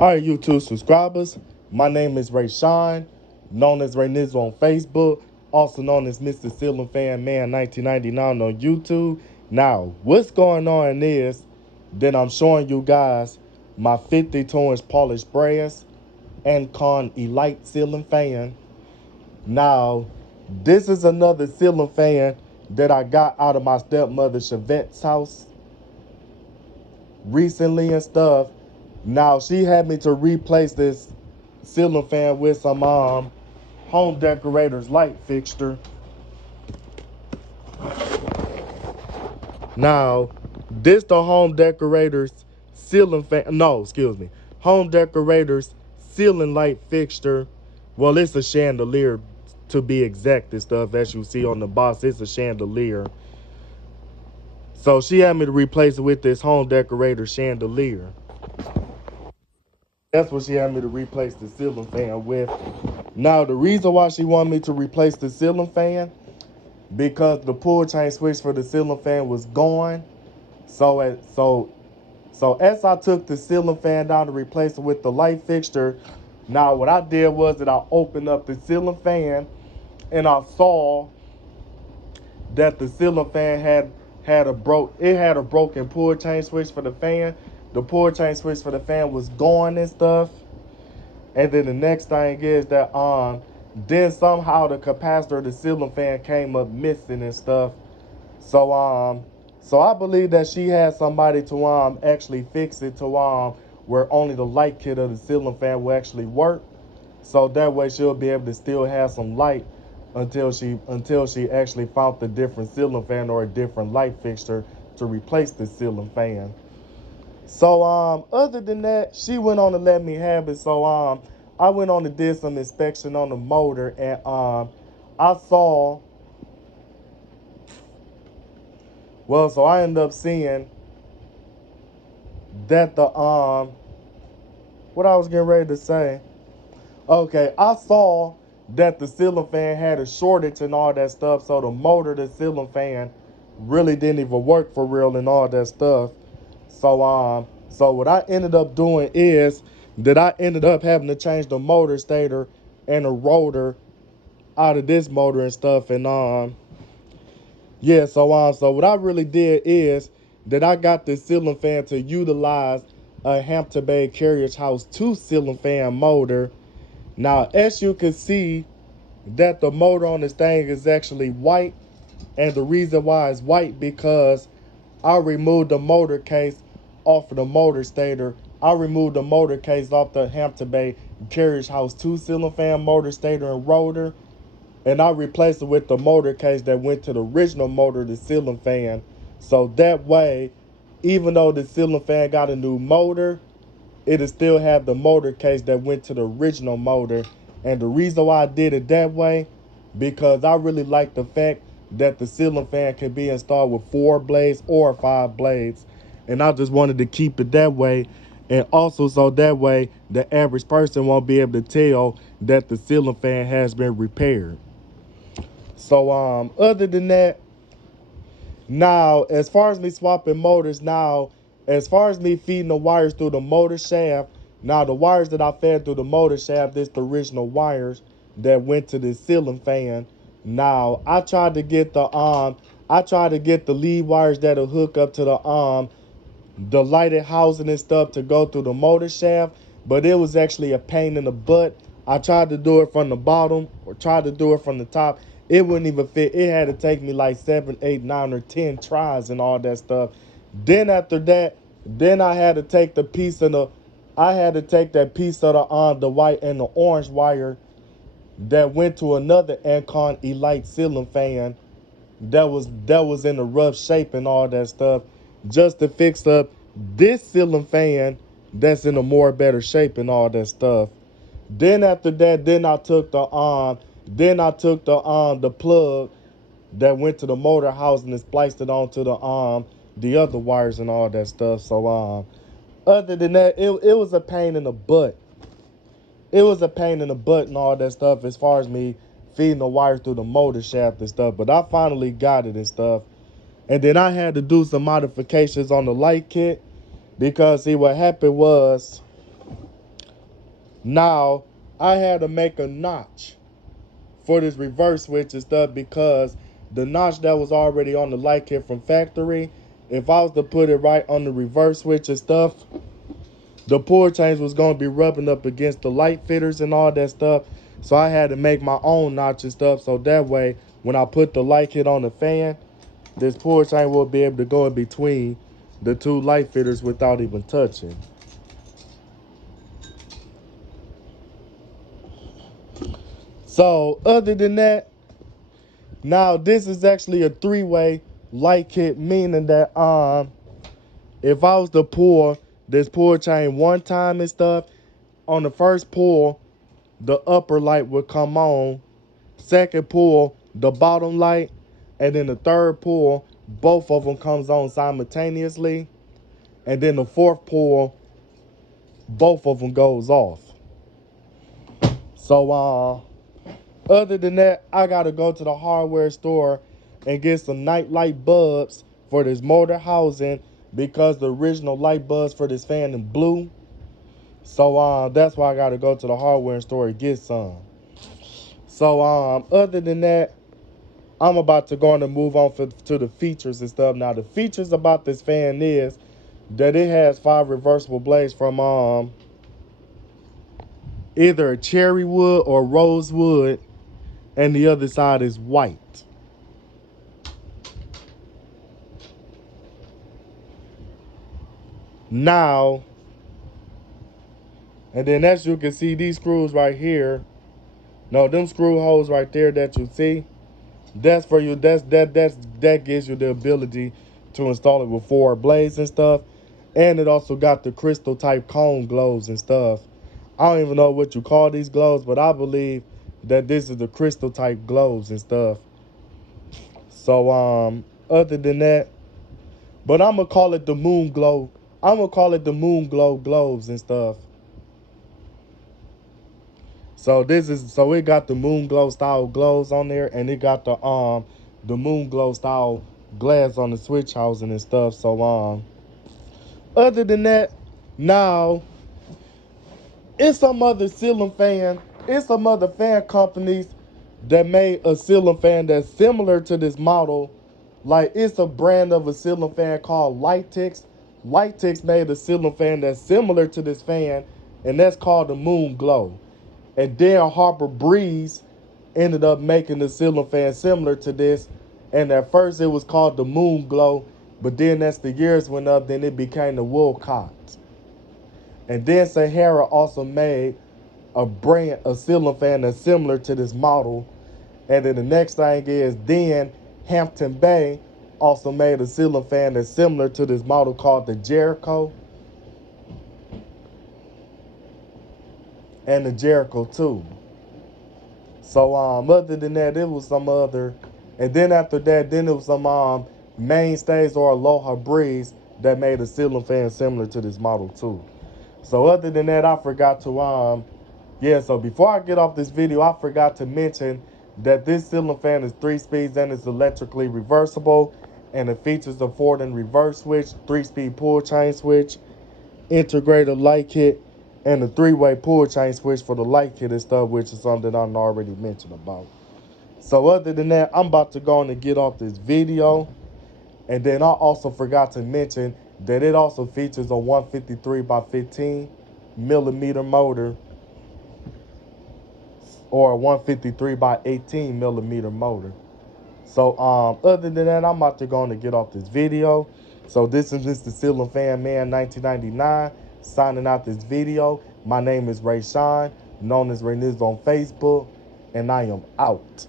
All right, YouTube subscribers. My name is Ray Shine, known as Ray Nizzle on Facebook, also known as Mr. Ceiling Fan Man 1999 on YouTube. Now, what's going on is that I'm showing you guys my 52-inch polished brass Encon Elite ceiling fan. Now, this is another ceiling fan that I got out of my stepmother Chevette's house recently and stuff. Now she had me to replace this ceiling fan with some home decorators light fixture. Now this the home decorators ceiling fan. No, excuse me, home decorators ceiling light fixture. Well, it's a chandelier to be exact and stuff. As you see on the box, it's a chandelier. So she had me to replace it with this home decorator chandelier. That's what she had me to replace the ceiling fan with. Now, the reason why she wanted me to replace the ceiling fan, because the pull chain switch for the ceiling fan was gone. So as I took the ceiling fan down to replace it with the light fixture, now what I did was that I opened up the ceiling fan and I saw that the ceiling fan had a broken pull chain switch for the fan. The pull chain switch for the fan was gone and stuff. And then the next thing is that then somehow the capacitor of the ceiling fan came up missing and stuff. So I believe that she had somebody to actually fix it to where only the light kit of the ceiling fan will actually work. So that way she'll be able to still have some light until she actually found the different ceiling fan or a different light fixture to replace the ceiling fan. So other than that, she went on to let me have it. So I went on to did some inspection on the motor, and I saw, so I ended up seeing that the what I was getting ready to say. Okay, I saw that the ceiling fan had a shortage and all that stuff. So the motor, the ceiling fan, really didn't even work for real and all that stuff. So what I ended up doing is that I ended up having to change the motor stator and the rotor out of this motor and stuff. And yeah, so what I really did is that I got this ceiling fan to utilize a Hampton Bay Carriage House 2 ceiling fan motor. Now, as you can see, that the motor on this thing is actually white, and the reason why it's white because I removed the motor case off of the motor stator. I removed the motor case off the Hampton Bay Carriage House 2 ceiling fan motor stator and rotor, and I replaced it with the motor case that went to the original motor, the ceiling fan. So that way, even though the ceiling fan got a new motor, it'll still have the motor case that went to the original motor. And the reason why I did it that way, because I really like the fact that the ceiling fan can be installed with 4 blades or 5 blades. And I just wanted to keep it that way. And also so that way the average person won't be able to tell that the ceiling fan has been repaired. So other than that, now as far as me swapping motors, now as far as me feeding the wires through the motor shaft, now the wires that I fed through the motor shaft is the original wires that went to the ceiling fan. Now I tried to get the lead wires that'll hook up to the lighted housing and stuff to go through the motor shaft, but it was actually a pain in the butt. I tried to do it from the bottom or tried to do it from the top. It wouldn't even fit. It had to take me like 7, 8, 9, or 10 tries and all that stuff. Then after that, then I had to take the piece of the, I had to take that piece of the white and the orange wire that went to another Encon Elite ceiling fan that was in a rough shape and all that stuff, just to fix up this ceiling fan that's in a more better shape and all that stuff. Then after that, then I took the plug that went to the motor housing and spliced it onto the other wires and all that stuff. So other than that, it was a pain in the butt. It was a pain in the butt and all that stuff as far as me feeding the wires through the motor shaft and stuff. But I finally got it and stuff. And then I had to do some modifications on the light kit because see what happened was Now, I had to make a notch for this reverse switch and stuff because the notch that was already on the light kit from factory, if I was to put it right on the reverse switch and stuff, the pull chains was going to be rubbing up against the light fitters and all that stuff. So I had to make my own notch and stuff. So that way, when I put the light kit on the fan, this pull chain will be able to go in between the two light fitters without even touching. So other than that, now this is actually a three-way light kit, meaning that if I was to pull this pull chain one time and stuff, on the first pull, the upper light would come on. Second pull, the bottom light, and then the third pull, both of them comes on simultaneously. And then the fourth pull, both of them goes off. So other than that, I gotta go to the hardware store and get some night light bulbs for this motor housing because the original light bulbs for this fan is blue. So that's why I gotta go to the hardware store and get some. So other than that, I'm about to go on and move on to the features and stuff. Now the features about this fan is that it has 5 reversible blades from either a cherry wood or rosewood, and the other side is white. Now, and then as you can see, these screws right here, no, them screw holes right there that you see, that's for you. That gives you the ability to install it with 4 blades and stuff, and it also got the crystal type cone glows and stuff. I don't even know what you call these glows, but I believe that this is the crystal type glows and stuff. So other than that, but I'm gonna call it the moon glow. I'm gonna call it the moon glow globes and stuff. So it got the moon glow style glows on there, and it got the moon glow style glass on the switch housing and stuff. So other than that, now it's some other fan companies that made a ceiling fan that's similar to this model. Like it's a brand of a ceiling fan called Lightix. Lightix made a ceiling fan that's similar to this fan, and that's called the Moon Glow. And then Harper Breeze ended up making the ceiling fan similar to this. And at first it was called the Moon Glow, but then as the years went up, then it became the Wilcott. And then Sahara also made a ceiling fan that's similar to this model. And then the next thing is then Hampton Bay also made a ceiling fan that's similar to this model called the Jericho and the Jericho 2. So other than that, it was some other, and then after that, then it was some mainstays or Aloha Breeze that made a ceiling fan similar to this model too. So other than that, I forgot to yeah. So before I get off this video, I forgot to mention that this ceiling fan is 3 speeds and it's electrically reversible, and it features a forward and reverse switch, 3-speed pull chain switch, integrated light kit, and a 3-way pull chain switch for the light kit and stuff, which is something I already mentioned about. So other than that, I'm about to go on and get off this video. And then I also forgot to mention that it also features a 153 by 15 millimeter motor or a 153 by 18 millimeter motor. So other than that, I'm about to go on and get off this video. So this is Mr. Ceiling Fan Man 1999 signing out this video. My name is Ray Shine, known as Ray Niz on Facebook, and I am out.